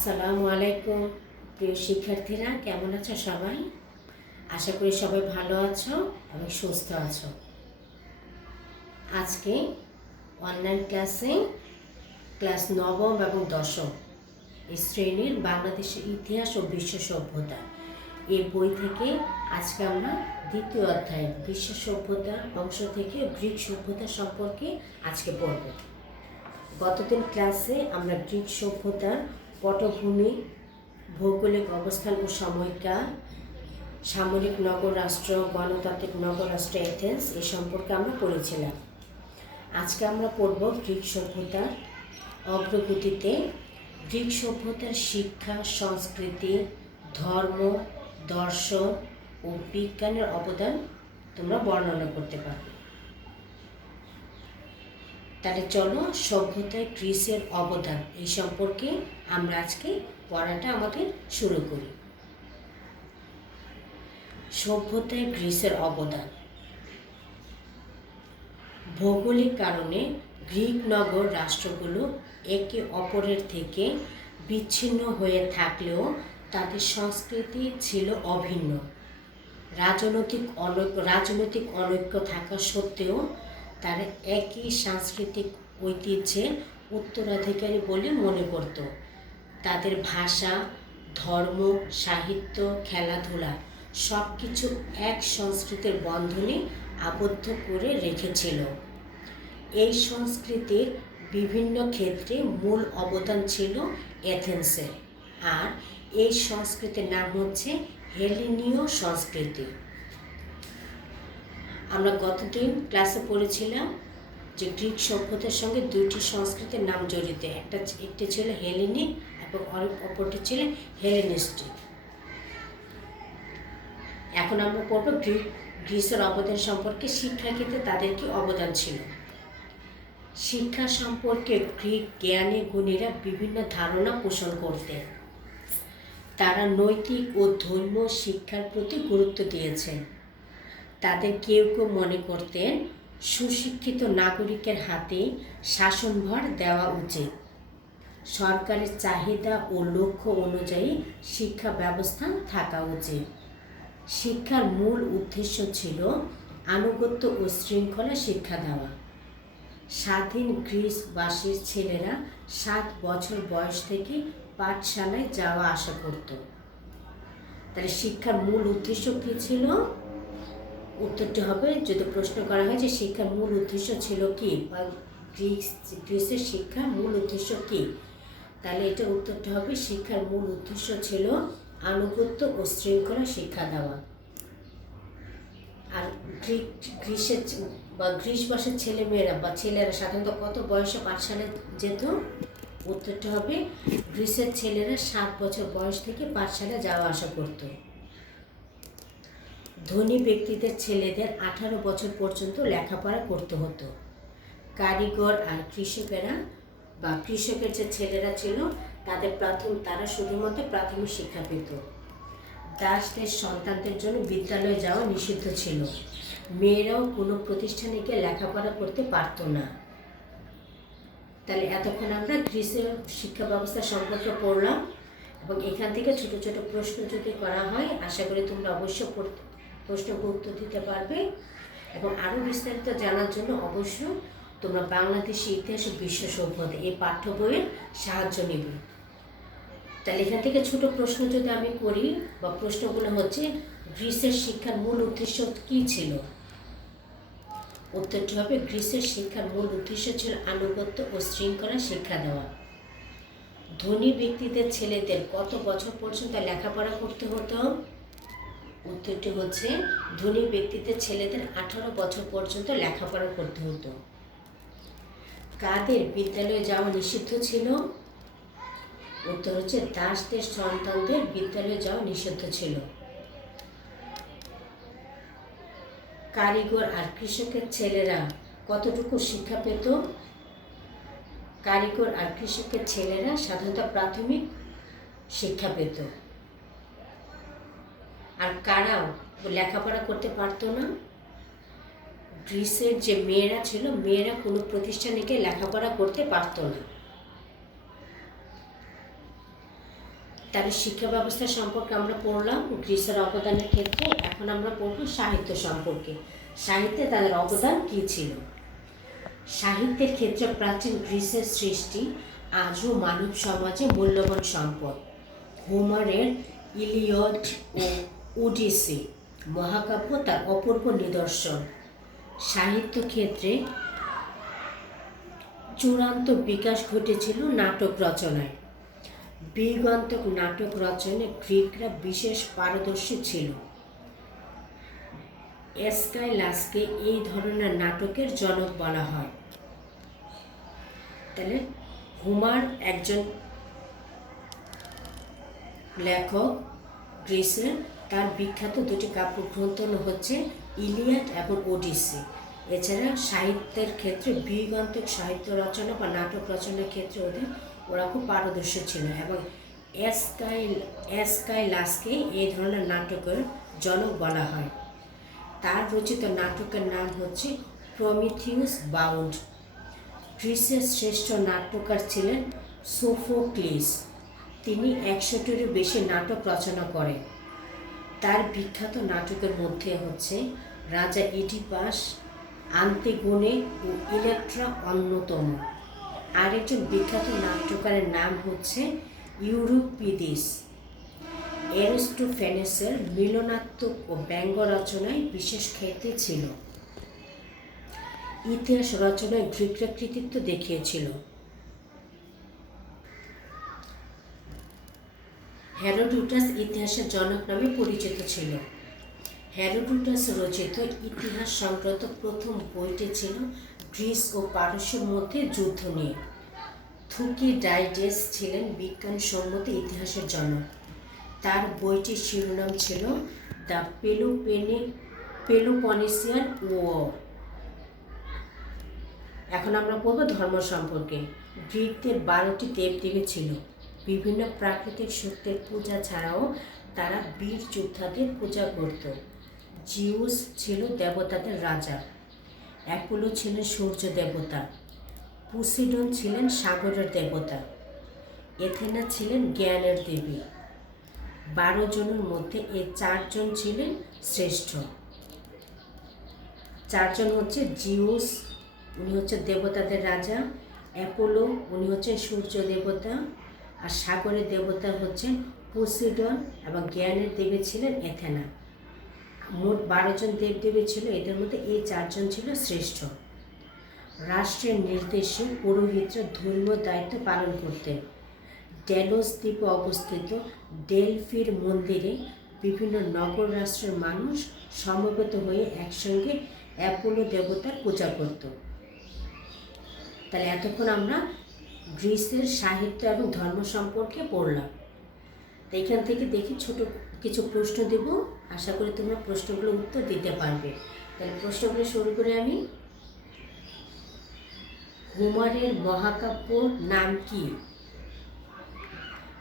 আসসালামু আলাইকুম প্রিয় শিক্ষার্থীরা, কেমন আছো সবাই? আশা করি সবাই ভালো আছো এবং সুস্থ আছো। আজকে অনলাইন ক্লাসে ক্লাস নবম এবং দশম এই শ্রেণীর বাংলাদেশের ইতিহাস ও বিশ্ব সভ্যতা এই বই থেকে আজকে আমরা দ্বিতীয় অধ্যায় বিশ্ব সভ্যতার অংশ থেকে গ্রিক সভ্যতা সম্পর্কে আজকে পড়ব। গতদিন ক্লাসে আমরা গ্রিক সভ্যতার পটভূমি, ভৌগোলিক অবস্থান ও সময়কাল, সামরিক নগররাষ্ট্র, গণতান্ত্রিক নগররাষ্ট্র এথেন্স এ সম্পর্কে আমরা পড়েছিলাম। আজকে আমরা পড়ব গ্রিক সভ্যতার অগ্রগতিতে গ্রিক সভ্যতার শিক্ষা, সংস্কৃতি, ধর্ম, দর্শন ও বিজ্ঞানের অবদান তোমরা বর্ণনা করতে পারবে। তাহলে চলো সভ্যতায় গ্রিসের অবদান এই সম্পর্কে আমরা আজকে পড়াটা আমাদের শুরু করি। সভ্যতায় গ্রিসের অবদান। ভৌগোলিক কারণে গ্রিক নগর রাষ্ট্রগুলো একে অপরের থেকে বিচ্ছিন্ন হয়ে থাকলেও তাদের সংস্কৃতি ছিল অভিন্ন। রাজনৈতিক অনৈক্য থাকা সত্ত্বেও তারা একই সাংস্কৃতিক ঐতিহ্যের উত্তরাধিকারী বলে মনে করত। তাদের ভাষা, ধর্ম, সাহিত্য, খেলাধুলা সব কিছু এক সংস্কৃতির বন্ধনে আবদ্ধ করে রেখেছিল। এই সংস্কৃতির বিভিন্ন ক্ষেত্রে মূল অবদান ছিল এথেন্সের, আর এই সংস্কৃতির নাম হচ্ছে হেলেনীয় সংস্কৃতি। আমরা গতদিন ক্লাসে পড়েছিলাম যে গ্রিক সভ্যতার সঙ্গে দুইটি সংস্কৃতির নাম জড়িত, একটি ছিল হেলেনিক এবং অপরটি ছিল হেলেনিস্টিক। এখন আমরা পড়ব গ্রিসের অবদান সম্পর্কে। শিক্ষা ক্ষেত্রে তাদের কি অবদান ছিল। শিক্ষা সম্পর্কে গ্রিক জ্ঞানী গুণীরা বিভিন্ন ধারণা পোষণ করতেন। তারা নৈতিক ও ধর্মীয় শিক্ষার প্রতি গুরুত্ব দিয়েছেন। তাদের কেউ কেউ মনে করতেন সুশিক্ষিত নাগরিকের হাতে শাসনভার দেওয়া উচিত। সরকারের চাহিদা ও লক্ষ্য অনুযায়ী শিক্ষা ব্যবস্থা থাকা উচিত। শিক্ষার মূল উদ্দেশ্য ছিল আনুগত্য ও শৃঙ্খলা শিক্ষা দেওয়া। স্বাধীন গ্রিসবাসীর ছেলেরা 7 বছর বয়স থেকে পাঠশালায় যাওয়া আসা করত। তাহলে শিক্ষার মূল উদ্দেশ্য কী ছিল? উত্তরটি হবে, যদি প্রশ্ন করা হয় যে শিক্ষার মূল উদ্দেশ্য ছিল কি, বা গ্রিসের শিক্ষার মূল উদ্দেশ্য কি, তাহলে এটা উত্তরটা হবে শিক্ষার মূল উদ্দেশ্য ছিল আনুগত্য ও শৃঙ্খলা শিক্ষা দেওয়া। আর গ্রিসবাসীর ছেলেরা সাধারণত কত বয়সে পাঠশালায় যেত? উত্তরটা হবে গ্রিসের ছেলেরা 7 বছর বয়স থেকে পাঠশালায় যাওয়া আসা করত। ধনী ব্যক্তিদের ছেলেদের 18 বছর পর্যন্ত লেখাপড়া করতে হতো। কারিগর আর কৃষকের যে ছেলেরা ছিল তারা শুধুমাত্র প্রাথমিক শিক্ষা পেত। দাসদের সন্তানদের জন্য বিদ্যালয়ে যাওয়া নিষিদ্ধ ছিল। মেয়েরাও কোনো প্রতিষ্ঠানে গিয়ে লেখাপড়া করতে পারত না। তাহলে এতক্ষণ আমরা গ্রিসের শিক্ষা ব্যবস্থা সম্পর্কে পড়লাম, এবং এখান থেকে ছোট ছোট প্রশ্ন যদি করা হয় আশা করি তোমরা অবশ্যই প্রশ্নকে উত্তর দিতে পারবে, এবং আরও বিস্তারিত জানার জন্য অবশ্যই তোমরা বাংলাদেশি ইতিহাস ও বিশ্ব সভ্যতা এই পাঠ্য বইয়ের সাহায্য নেবে। তাহলে এখান থেকে ছোট প্রশ্ন যদি আমি করি, বা প্রশ্নগুলো হচ্ছে গ্রিসের শিক্ষার মূল উদ্দেশ্য কী ছিল? উত্তরটি হবে গ্রিসের শিক্ষার মূল উদ্দেশ্য ছিল আনুগত্য ও শৃঙ্খলা শিক্ষা দেওয়া। ধনী ব্যক্তিদের ছেলেদের কত বছর পর্যন্ত লেখাপড়া করতে হতো? উত্তরটি হচ্ছে ধনী ব্যক্তিদের ছেলেদের 18 বছর পর্যন্ত লেখাপড়া করতে হতো। কাদের বিদ্যালয়ে যাওয়া নিষিদ্ধ ছিল? উত্তর হচ্ছে দাসদের সন্তানদের বিদ্যালয়ে যাওয়া নিষিদ্ধ ছিল। কারিগর আর কৃষকের ছেলেরা কতটুকু শিক্ষা পেত? কারিগর আর কৃষকের ছেলেরা সাধারণত প্রাথমিক শিক্ষা পেত। আর কারাও লেখাপড়া করতে পারতো না? গ্রিসের যে মেয়েরা ছিল, মেয়েরা কোনো প্রতিষ্ঠানে গিয়ে লেখাপড়া করতে পারতো না। তাহলে শিক্ষা ব্যবস্থা সম্পর্কে আমরা পড়লাম গ্রিসের অবদানের ক্ষেত্রে। এখন আমরা পড়ব সাহিত্য সম্পর্কে, সাহিত্যে তাদের অবদান কী ছিল। সাহিত্যের ক্ষেত্রে প্রাচীন গ্রিসের সৃষ্টি আজও মানব সমাজে মূল্যবান সম্পদ। হোমারের ইলিয়ড ও ওডিসি মহাকাব্য তার অপূর্ব নিদর্শন। সাহিত্য ক্ষেত্রে চূড়ান্ত বিকাশ ঘটেছিল নাটক রচনায়। বৃহদান্ত্রিক নাটক রচনায় গ্রিকরা বিশেষ পারদর্শী ছিল। এসকাইলাসকে এই ধরনের নাটকের জনক বলা হয়। তাহলে হোমার একজন লেখক গ্রিসের, তার বিখ্যাত দুটি কাব্যগ্রন্থ হচ্ছে ইলিয়াড এবং ওডিসি। এছাড়া সাহিত্যের ক্ষেত্রে বৃহদান্ত্রিক সাহিত্য রচনা বা নাটক রচনার ক্ষেত্রে ওরা খুব পারদর্শী ছিল এবং এসকাইলাসকে এই ধরনের নাটকের জনক বলা হয়। তার রচিত নাটকের নাম হচ্ছে প্রমিথিউস বাউন্ড। গ্রিসের শ্রেষ্ঠ নাট্যকার ছিলেন সোফোক্লিস। তিনি 100টিরও বেশি নাটক রচনা করেন। তার বিখ্যাত নাটকের মধ্যে হচ্ছে রাজা ইডিপাস, আন্তিগোনে ও ইলেকট্রা অন্যতম। আরেকজন বিখ্যাত নাট্যকারের নাম হচ্ছে ইউরিপিডিস। অ্যারিস্টোফেনেসের মিলনাত্মক ও ব্যঙ্গ রচনায় বিশেষ খ্যাতি ছিল। ইতিহাস রচনায় গ্রিকরা কৃতিত্ব দেখিয়েছিল। হেরোডোটাস ইতিহাসের জনক নামে পরিচিত ছিল। হেরোডোটাস রচিত ইতিহাস সংক্রান্ত প্রথম বইটি ছিল গ্রিস ও পারস্যের মধ্যে যুদ্ধ নিয়ে। থুকিডাইডেস ছিলেন বিজ্ঞানসম্মত ইতিহাসের জনক। তার বইটির শিরোনাম ছিল দ্য পেলোপনেসিয়ান ওয়ার। এখন আমরা পড়ব ধর্ম সম্পর্কে। গ্রিকদের 12টি দেবদেবী ছিল। বিভিন্ন প্রাকৃতিক শক্তির পূজা ছাড়াও তারা বীর যোদ্ধাদের পূজা করত। জিউস ছিল দেবতাদের রাজা। অ্যাপোলো ছিলেন সূর্য দেবতা। পোসিডন ছিলেন সাগরের দেবতা। এথেনা ছিলেন জ্ঞানের দেবী। 12 জনের মধ্যে এই 4 জন ছিলেন শ্রেষ্ঠ। 4 জন হচ্ছে জিউস, উনি হচ্ছে দেবতাদের রাজা। অ্যাপোলো, উনি হচ্ছেন সূর্য দেবতা। আর সাগরের দেবতা হচ্ছেন পোসিডন এবং জ্ঞানের দেবী ছিলেন এথেনা। মোট 12 জন দেবদেবী ছিল, এদের মধ্যে এই 4 জন ছিল শ্রেষ্ঠ। রাষ্ট্রের নির্দেশে পুরোহিতরা ধর্মীয় দায়িত্ব পালন করতেন। ডেলোস দ্বীপে অবস্থিত ডেলফির মন্দিরে বিভিন্ন নগর রাষ্ট্রের মানুষ সমবেত হয়ে একসঙ্গে অ্যাপোলো দেবতার পূজা করত। তাহলে এতক্ষণ আমরা গ্রিসের সাহিত্য এবং ধর্ম সম্পর্কে পড়লাম। তো এখান থেকে দেখি ছোট কিছু প্রশ্ন দেব, আশা করি তোমরা প্রশ্নগুলো উত্তর দিতে পারবে। তাহলে প্রশ্নগুলো শুরু করে আমি। হোমারের মহাকাব্য নাম কি?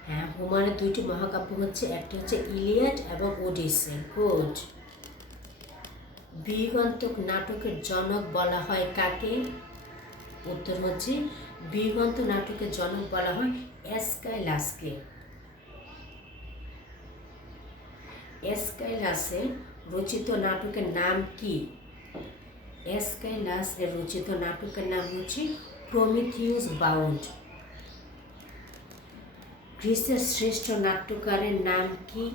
হ্যাঁ, হোমারের 2টি মহাকাব্য হচ্ছে, একটি হচ্ছে ইলিয়াড এবং ওডিসি। গুড। বৃহদান্ত্রিক নাটকের জনক বলা হয় কাকে? উত্তর হচ্ছে বৃহদান্ত্রিক নাটকের জনক বলা হয় এসকাইলাসকে। এসকাইলাসের রচিত নাটকের নাম কি? এসকাইলাস এর রচিত নাটকের নাম হচ্ছে প্রমিথিউস বাউন্ড। গ্রিসের শ্রেষ্ঠ নাট্যকারের নাম কি?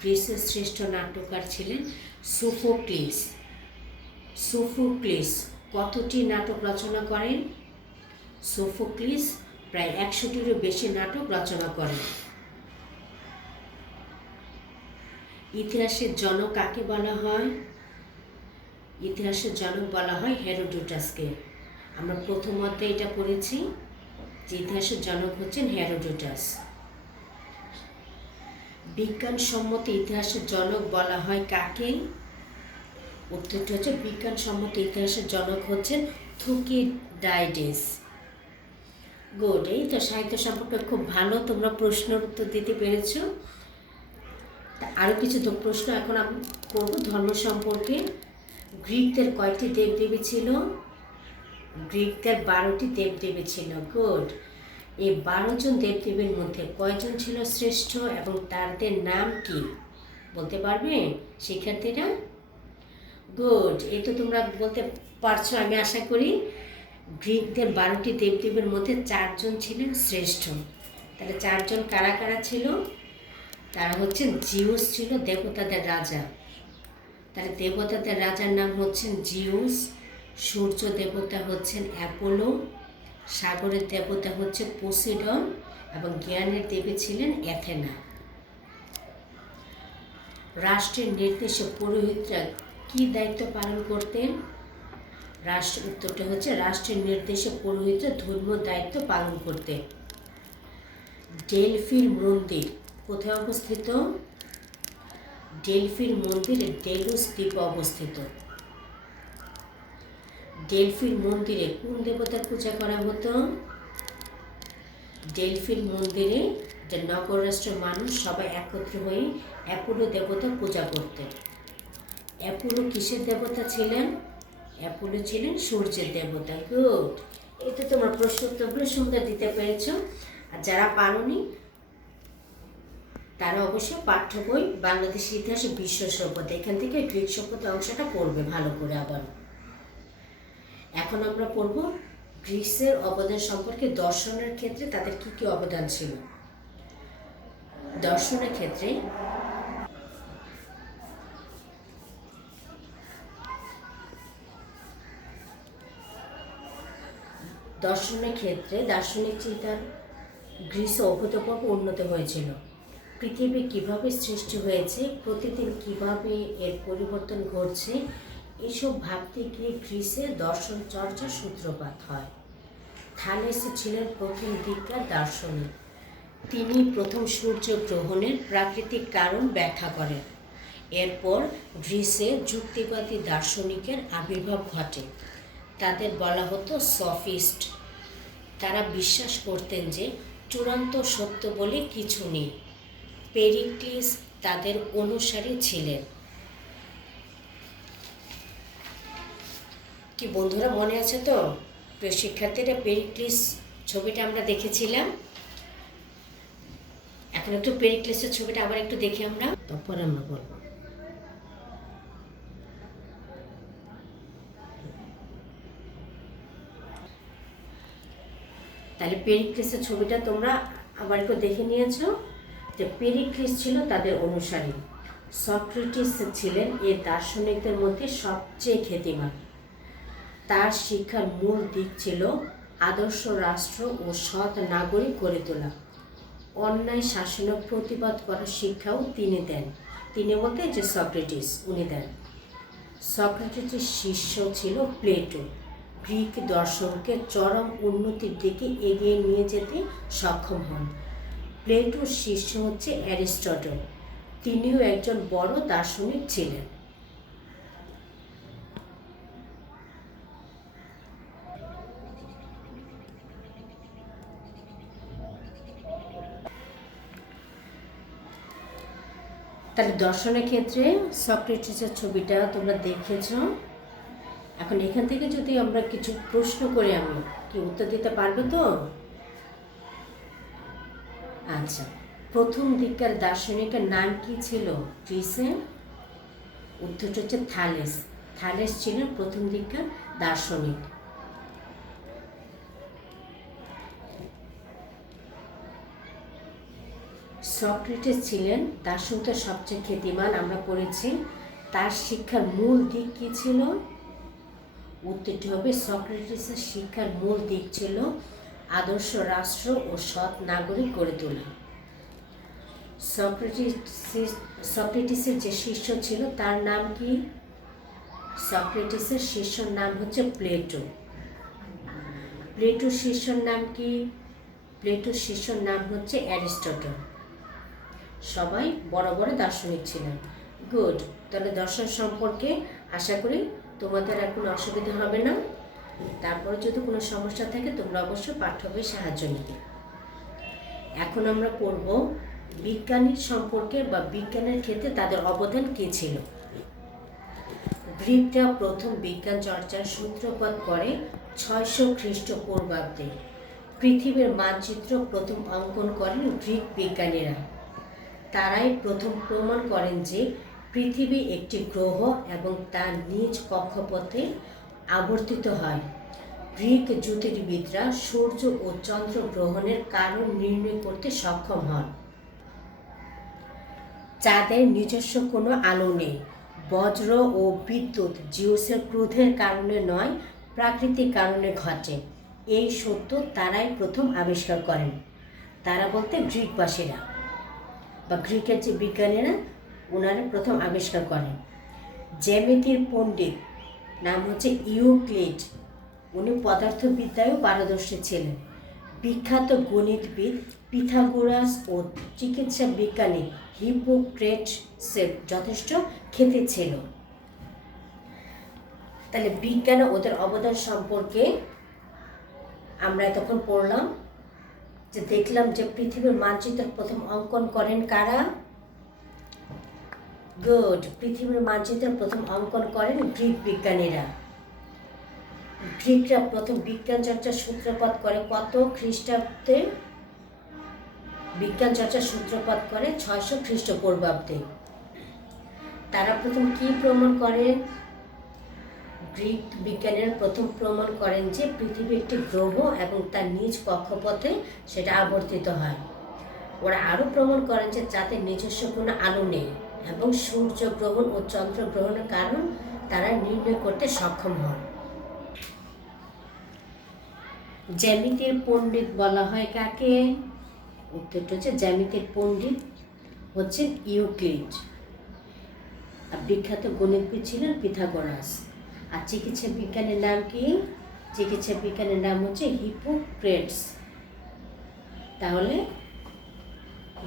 গ্রিসের শ্রেষ্ঠ নাট্যকার ছিলেন সোফোক্লিস। সোফোক্লিস কতটি নাটক রচনা করেন? সোফোক্লিস প্রায় 100টিরও বেশি নাটক রচনা করেন। ইতিহাসের জনক কাকে বলা হয়? ইতিহাসের জনক বলা হয় হেরোডোটাসকে। আমরা প্রথম অধ্যায়ে এটা পড়েছি যে ইতিহাসের জনক হচ্ছেন হেরোডোটাস। বিজ্ঞানসম্মত ইতিহাসের জনক বলা হয় কাকে? উত্তরটি হচ্ছে বিজ্ঞানসম্মত ইতিহাসের জনক হচ্ছেন থুকিডাইডেস। গুড। এই তো সাহিত্য সম্পর্কে খুব ভালো তোমরা প্রশ্নের উত্তর দিতে পেরেছ। আরও কিছু প্রশ্ন এখন আমি করব ধর্ম সম্পর্কে। গ্রিকদের কয়টি দেবদেবী ছিল? গ্রিকদের 12টি দেবদেবী ছিল। গুড। এই 12 জন দেবদেবীর মধ্যে কয়জন ছিল শ্রেষ্ঠ এবং তাদের নাম কি বলতে পারবে শিক্ষার্থীরা? গুড, এই তো তোমরা বলতে পারছো আমি আশা করি। গ্রিকদের 12টি দেবদেবীর মধ্যে 4জন ছিলেন শ্রেষ্ঠ। তাহলে 4জন কারা কারা ছিল? তারা হচ্ছেন জিউস ছিল দেবতাদের রাজা। তাহলে দেবতাদের রাজার নাম হচ্ছেন জিউস। সূর্য দেবতা হচ্ছেন অ্যাপোলো, সাগরের দেবতা হচ্ছে পোসিডন এবং জ্ঞানের দেবী ছিলেন অ্যাথেনা। রাষ্ট্রের নির্দেশে পুরোহিতরা কি দায়িত্ব পালন করতেন? উত্তরটা হচ্ছে রাষ্ট্রের নির্দেশে পুরোহিতরা ধর্মীয় দায়িত্ব পালন করতেন। ডেলফির মন্দির কোথায় অবস্থিত? ডেলফির মন্দির ডেলুস দ্বীপে অবস্থিত। ডেলফির মন্দিরে কোন দেবতার পূজা করা হতো? ডেলফির মন্দিরে যে নগররাষ্ট্রের মানুষ সবাই একত্র হয়ে অ্যাপোলো দেবতার পূজা করতেন। অ্যাপোলো কিসের দেবতা ছিলেন? অ্যাপোলো ছিলেন সূর্যের দেবতা। গুড, এই তো তোমার প্রশ্ন উত্তরগুলো সুন্দর দিতে পেরেছ। আর যারা পারোনি তারা অবশ্যই পাঠ্য বই বাংলাদেশের ইতিহাসে বিশ্ব সভ্যতা এখান থেকে গ্রিক সভ্যতা অংশটা পড়বে ভালো করে। আবার এখন আমরা পড়ব গ্রিসের অবদান সম্পর্কে। দর্শনের ক্ষেত্রে তাদের কি কি অবদান ছিল। দর্শনের ক্ষেত্রে দার্শনিক চিন্তার গ্রিসে অভূতপূর্ব উন্নত হয়েছিল। পৃথিবী কিভাবে সৃষ্টি হয়েছে, প্রতিদিন কিভাবে এর পরিবর্তন ঘটছে, এসব ভাবতে গিয়ে গ্রিসে দর্শন চর্চার সূত্রপাত হয়। থালেস ছিলেন প্রথম দিককার দার্শনিক। তিনি প্রথম সূর্য গ্রহণের প্রাকৃতিক কারণ ব্যাখ্যা করেন। এরপর গ্রিসে যুক্তিবাদী দার্শনিকের আবির্ভাব ঘটে। তাদের বলা হতো সফিস্ট। তারা বিশ্বাস করতেন যে চূড়ান্ত সত্য বলে কিছু নেই। পেরিক্লিস তাদের অনুসারী ছিলেন। কি বন্ধুরা মনে আছে তো? প্রিয় শিক্ষার্থীরা, পেরিক্লিস ছবিটা আমরা দেখেছিলাম। এখন একটু পেরিক্লিসের ছবিটা আবার একটু দেখি আমরা, তারপর আমরা বলবো। তাহলে পেরিক্লিসের ছবিটা তোমরা আবার একটু দেখে নিয়েছো। যে পেরিক্লিস ছিল তাদের অনুসারী। সক্রেটিস ছিলেন এই দার্শনিকদের মধ্যে সবচেয়ে খ্যাতিমান। তার শিক্ষার মূল দিক ছিল আদর্শ রাষ্ট্র ও সৎ নাগরিক গড়ে তোলা। অন্যায় শাসনের প্রতিবাদ করার শিক্ষাও তিনি দেন। তিনি বলতে যে সক্রেটিস, উনি দেন। সক্রেটিসের শিষ্য ছিল প্লেটো। গ্রিক দর্শনকে চরম উন্নতির দিকে এগিয়ে নিয়ে যেতে সক্ষম হন। প্লেটোর শিষ্য হচ্ছে অ্যারিস্টটল। তিনিও একজন বড় দার্শনিক ছিলেন। তাহলে দর্শনের ক্ষেত্রে সক্রেটিসের ছবিটা তোমরা দেখেছ। এখন এখান থেকে যদি আমরা কিছু প্রশ্ন করে আমি কি উত্তর দিতে পারবে তো? আচ্ছা, প্রথম দিককার দার্শনিকের নাম কি ছিল গ্রিসে? উত্তরটা হচ্ছে থালেস। থালেস ছিলেন প্রথম দিককার দার্শনিক। সক্রেটিস ছিলেন দার্শনিকদের সবচেয়ে খ্যাতিমান, আমরা পড়েছি। তার শিক্ষার মূল দিক কি ছিল? উত্তরটি হবে সক্রেটিসের শিক্ষার মূল দিক ছিল আদর্শ রাষ্ট্র ও সৎ নাগরিক গড়ে তোলা। সক্রেটিসের যে শিষ্য ছিল তার নাম কি? সক্রেটিসের শিষ্যর নাম হচ্ছে প্লেটো। প্লেটোর শিষ্যর নাম কি? প্লেটোর শিষ্যর নাম হচ্ছে অ্যারিস্টটল। সবাই বড় বড় দার্শনিক ছিলেন। গুড, তাহলে দর্শন সম্পর্কে আশা করি তোমাদের আর কোনো অসুবিধা হবে না। তারপরে যদি কোনো সমস্যা থাকে তোমরা অবশ্যই পাঠ্য বই সাহায্য নিবে। এখন আমরা পড়ব বিজ্ঞানীর সম্পর্কে বা বিজ্ঞানের ক্ষেত্রে তাদের অবদান কী ছিল। গ্রিকরা প্রথম বিজ্ঞান চর্চার সূত্রপাত করে 600 খ্রিস্টপূর্বাব্দে। পৃথিবীর মানচিত্র প্রথম অঙ্কন করেন গ্রিক বিজ্ঞানীরা। তারাই প্রথম প্রমাণ করেন যে পৃথিবী একটি গ্রহ এবং তার নিজ কক্ষপথে আবর্তিত হয়। গ্রিক জ্যোতির্বিদরা সূর্য ও চন্দ্র গ্রহণের কারণ নির্ণয় করতে সক্ষম হন। চাঁদের নিজস্ব কোনো আলো নেই। বজ্র ও বিদ্যুৎ জিউসের ক্রোধের কারণে নয়, প্রাকৃতিক কারণে ঘটে। এই সত্য তারাই প্রথম আবিষ্কার করেন। তারা বলতে গ্রিকবাসীরা বা গ্রিকের যে বিজ্ঞানীরা, ওনারা প্রথম আবিষ্কার করেন। জ্যামিতির পণ্ডিত নাম হচ্ছে ইউক্লিড। উনি পদার্থবিদ্যায়ও পারদর্শী ছিলেন। বিখ্যাত গণিতবিদ পিথাগোরাস ও চিকিৎসা বিজ্ঞানী হিপোক্রেটসের যথেষ্ট খ্যাতি ছিল। তাহলে বিজ্ঞানে ওদের অবদান সম্পর্কে আমরা এতক্ষণ পড়লাম, যে দেখলাম যে পৃথিবীর মানচিত্র প্রথম অঙ্কন করেন কারা? গুড, পৃথিবীর মানচিত্র প্রথম অঙ্কন করেন গ্রিক বিজ্ঞানীরা। গ্রিকরা প্রথম বিজ্ঞান চর্চার সূত্রপাত করে কত খ্রিস্টাব্দে? বিজ্ঞান চর্চার সূত্রপাত করে 600 খ্রিস্টপূর্বাব্দে। তারা প্রথম কি প্রমাণ করে? গ্রিক বিজ্ঞানীরা প্রথম প্রমাণ করেন যে পৃথিবী একটি গ্রহ এবং তার নিজ কক্ষপথে সেটা আবর্তিত হয়। ওরা আরও প্রমাণ করেন যে চাঁদের নিজস্ব কোনো আলো নেই এবং সূর্য গ্রহণ ও চন্দ্র গ্রহণের কারণ তারা নির্ণয় করতে সক্ষম হন। জ্যামিতির পণ্ডিত বলা হয় কাকে? উত্তরটা হচ্ছে জ্যামিতির পণ্ডিত হচ্ছেন ইউক্লিড। আর বিখ্যাত গণিতবিদ ছিলেন পিথাগোরাস। আর চিকিৎসা বিজ্ঞানের নাম কি? চিকিৎসা বিজ্ঞানের নাম হচ্ছে হিপোক্রেটস। তাহলে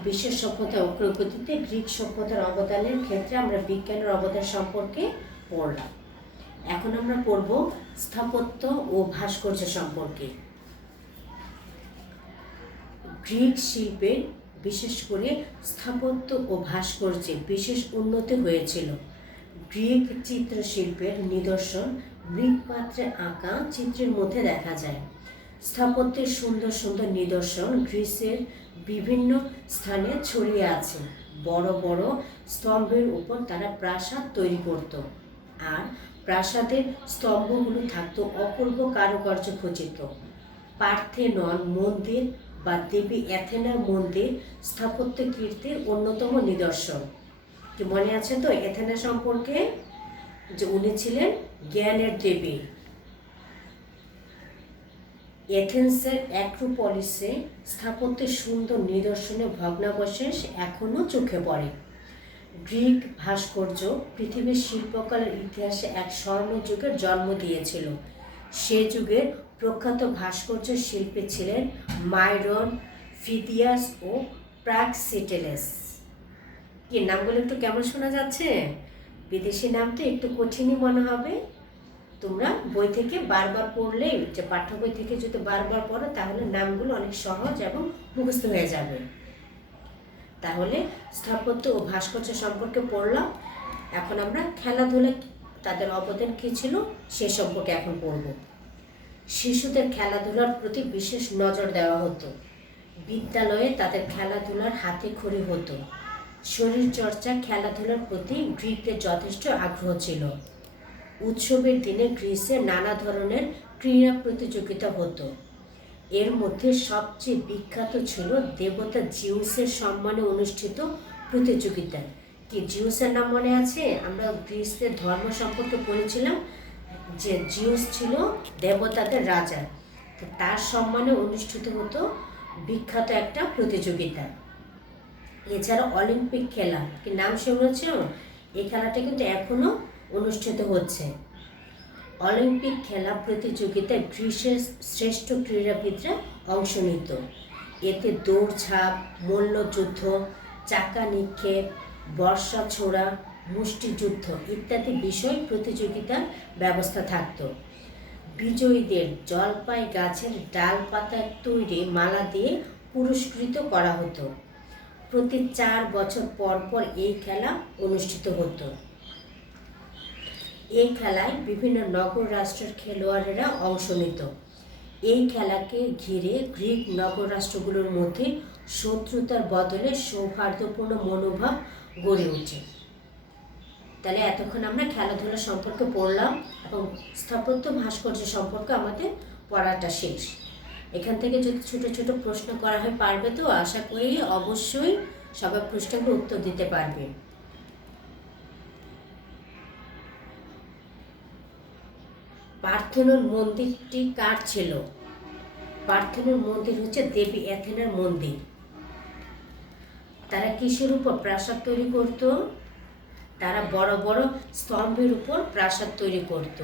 বিশ্ব সভ্যতার অগ্রগতিতে গ্রিক সভ্যতার অবদানের ক্ষেত্রে আমরা বিজ্ঞানের অবদান সম্পর্কে পড়লাম। এখন আমরা পড়ব স্থাপত্য ও ভাস্কর্য সম্পর্কে। গ্রিক শিল্পের বিশেষ করে স্থাপত্য ও ভাস্কর্যে বিশেষ উন্নতি হয়েছিল। গ্রিক চিত্রশিল্পের নিদর্শন মৃৎপাত্রে আঁকা চিত্রের মধ্যে দেখা যায়। স্থাপত্যের সুন্দর সুন্দর নিদর্শন গ্রিসের বিভিন্ন স্থানে ছড়িয়ে আছে। বড় বড় স্তম্ভের উপর তারা প্রাসাদ তৈরি করত, আর প্রাসাদের স্তম্ভগুলো থাকতো অপূর্ব কারুকার্য খচিত। পার্থেনন মন্দির বা দেবী অ্যাথেনার মন্দির স্থাপত্য কীর্তির অন্যতম নিদর্শন। কি মনে আছে তো অ্যাথেনা সম্পর্কে, যে উনি ছিলেন জ্ঞানের দেবী। এথেন্সের অ্যাক্রোপলিসে স্থাপত্যের সুন্দর নিদর্শনে ভগ্নাবশেষ এখনও চোখে পড়ে। গ্রিক ভাস্কর্য পৃথিবীর শিল্পকলার ইতিহাসে এক স্বর্ণযুগের জন্ম দিয়েছিল। সে যুগের প্রখ্যাত ভাস্কর্য শিল্পী ছিলেন মাইরন, ফিদিয়াস ও প্রাক্সিটেলেস। কি নামগুলো একটু কেমন শোনা যাচ্ছে? বিদেশি নাম তো একটু কঠিনই মনে হবে। তোমরা বই থেকে বারবার পড়লে, যে পাঠ্য বই থেকে যদি বারবার পড়ো তাহলে নামগুলো অনেক সহজ এবং মুখস্থ হয়ে যাবে। তাহলে স্থাপত্য ও ভাস্কর্য সম্পর্কে পড়লাম। এখন আমরা খেলাধুলা, তাদের অবদান কী ছিল সে সম্পর্কে এখন পড়ব। শিশুদের খেলাধুলার প্রতি বিশেষ নজর দেওয়া হতো। বিদ্যালয়ে তাদের খেলাধুলার হাতেখড়ি হতো। শরীরচর্চা, খেলাধুলার প্রতি গ্রিকদের যথেষ্ট আগ্রহ ছিল। উৎসবের দিনে গ্রিসে নানা ধরনের ক্রীড়া প্রতিযোগিতা হতো। এর মধ্যে সবচেয়ে বিখ্যাত ছিল দেবতা জিউসের সম্মানে অনুষ্ঠিত প্রতিযোগিতা। কি জিউসের নাম মনে আছে? আমরা গ্রিসের ধর্ম সম্পর্কে পড়েছিলাম যে জিউস ছিল দেবতাদের রাজা। তো তার সম্মানে অনুষ্ঠিত হতো বিখ্যাত একটা প্রতিযোগিতা। এছাড়া অলিম্পিক খেলা, কি নাম শুনেছ? এই খেলাটা কিন্তু এখনও অনুষ্ঠিত হচ্ছে। অলিম্পিক খেলা প্রতিযোগিতায় গ্রিসের শ্রেষ্ঠ ক্রীড়াবিদরা অংশ নিত। এতে দৌড়ঝাঁপ, মল্লযুদ্ধ, চাকা নিক্ষেপ, বর্ষা ছোড়া, মুষ্টিযুদ্ধ ইত্যাদি বিষয় প্রতিযোগিতার ব্যবস্থা থাকত। বিজয়ীদের জলপাই গাছের ডাল পাতার তৈরি মালা দিয়ে পুরস্কৃত করা হতো। প্রতি 4 বছর পর পর এই খেলা অনুষ্ঠিত হতো। এই খেলায় বিভিন্ন নগর রাষ্ট্রের খেলোয়াড়েরা অংশ নিত। এই খেলাকে ঘিরে গ্রিক নগররাষ্ট্রগুলোর মধ্যে শত্রুতার বদলে সৌহার্দ্যপূর্ণ মনোভাব গড়ে ওঠে। তাহলে এতক্ষণ আমরা খেলাধুলা সম্পর্কে পড়লাম এবং স্থাপত্য ভাস্কর্য সম্পর্কে আমাদের পড়াটা শেষ। এখান থেকে যদি ছোটো ছোটো প্রশ্ন করা হয় পারবে তো? আশা করি অবশ্যই সবাই প্রশ্নগুলো উত্তর দিতে পারবে। পার্থেনন মন্দিরটি কার ছিল? পার্থেনন মন্দির হচ্ছে দেবী অ্যাথেনার মন্দির। তারা কিসের উপর প্রাসাদ তৈরি করত? তারা বড় বড় স্তম্ভের উপর প্রাসাদ তৈরি করত।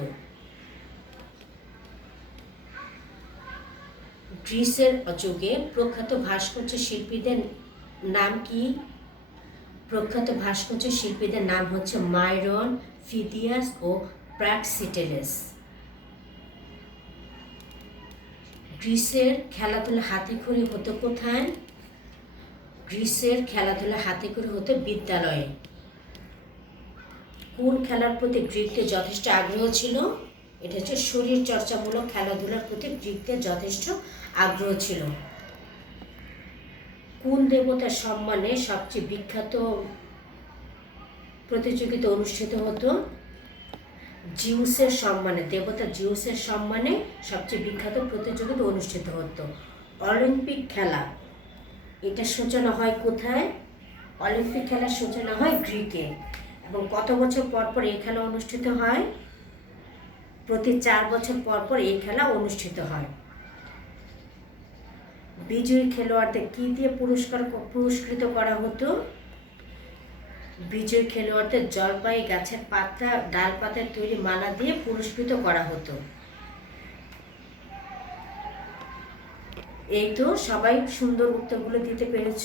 গ্রিসের যুগে প্রখ্যাত ভাস্কর্য শিল্পীদের নাম কি? প্রখ্যাত ভাস্কর্য শিল্পীদের নাম হচ্ছে মাইরন, ফিদিয়াস ও প্র্যাক্সিটেলেস। গ্রিসের খেলাধুলা হাতেখড়ি হতো কোথায়? গ্রিসের খেলাধুলা হাতেখড়ি হতো বিদ্যালয়ে। কোন খেলার প্রতি গ্রিকদের যথেষ্ট আগ্রহ ছিল? এটা হচ্ছে শরীর চর্চামূলক খেলাধুলার প্রতি গ্রিকদের যথেষ্ট আগ্রহ ছিল। কোন দেবতার সম্মানে সবচেয়ে বিখ্যাত প্রতিযোগিতা অনুষ্ঠিত হতো? জিউসের সম্মানে, দেবতা জিউসের সম্মানে সবচেয়ে বিখ্যাত প্রতিযোগিতা অনুষ্ঠিত হতো। অলিম্পিক খেলা এটা সূচনা হয় কোথায়? অলিম্পিক খেলার সূচনা হয় গ্রিকে। এবং কত বছর পর পর এই খেলা অনুষ্ঠিত হয়? প্রতি 4 বছর পর পর এই খেলা অনুষ্ঠিত হয়। বিজয়ী খেলোয়াড়দের কী দিয়ে পুরস্কৃত করা হতো? বিজয়ী খেলোয়াড়দের জলপাই গাছের পাতা, ডাল পাতার তৈরি মালা দিয়ে পুরস্কৃত করা হতো। এই তো সবাই সুন্দর উত্তরগুলো দিতে পেরেছ।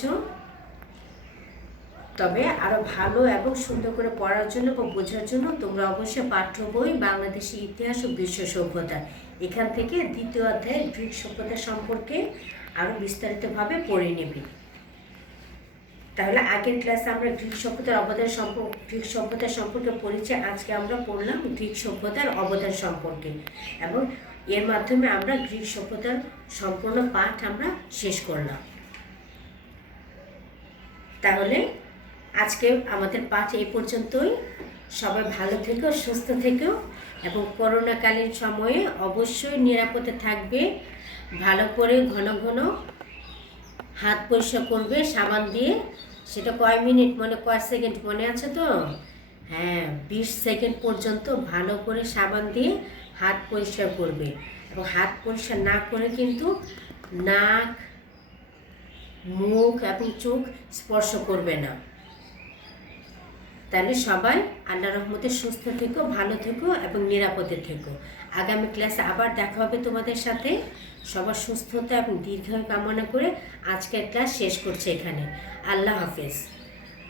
তবে আরও ভালো এবং সুন্দর করে পড়ার জন্য বা বোঝার জন্য তোমরা অবশ্যই পাঠ্য বই বাংলাদেশি ইতিহাস ও বিশ্ব সভ্যতা এখান থেকে 2য় অধ্যায়ের গ্রিক সভ্যতা সম্পর্কে আরও বিস্তারিতভাবে পড়ে নেবে। তাহলে আগের ক্লাসে আমরা গ্রিক সভ্যতার সম্পর্কে পড়েছি। আজকে আমরা পড়লাম গ্রিক সভ্যতার অবদান সম্পর্কে এবং এর মাধ্যমে আমরা গ্রিক সভ্যতার সম্পূর্ণ পাঠ আমরা শেষ করলাম। তাহলে আজকে আমাদের পাঠ এই পর্যন্তই। সবাই ভালো থেকো, সুস্থ থেকো এবং করোনাকালীন সময়ে অবশ্যই নিরাপদে থাকবে। ভালো করে ঘন ঘন হাত পরিষ্কার করবে সাবান দিয়ে। সেটা কয় মিনিট কয় সেকেন্ড মনে আছে তো? হ্যাঁ, 20 সেকেন্ড পর্যন্ত ভালো করে সাবান দিয়ে হাত পরিষ্কার করবে এবং হাত পরিষ্কার না করে কিন্তু নাক, মুখ এবং চোখ স্পর্শ করবে না। তাহলে সবাই আল্লাহর রহমতে সুস্থ থেকো, ভালো থেকো এবং নিরাপদে থেকো। আগামী ক্লাসে আবার দেখা হবে তোমাদের সাথে। সবার সুস্থতা এবং দীর্ঘায়ু কামনা করে আজকের ক্লাস শেষ করছে এখানে। আল্লাহ হাফেজ।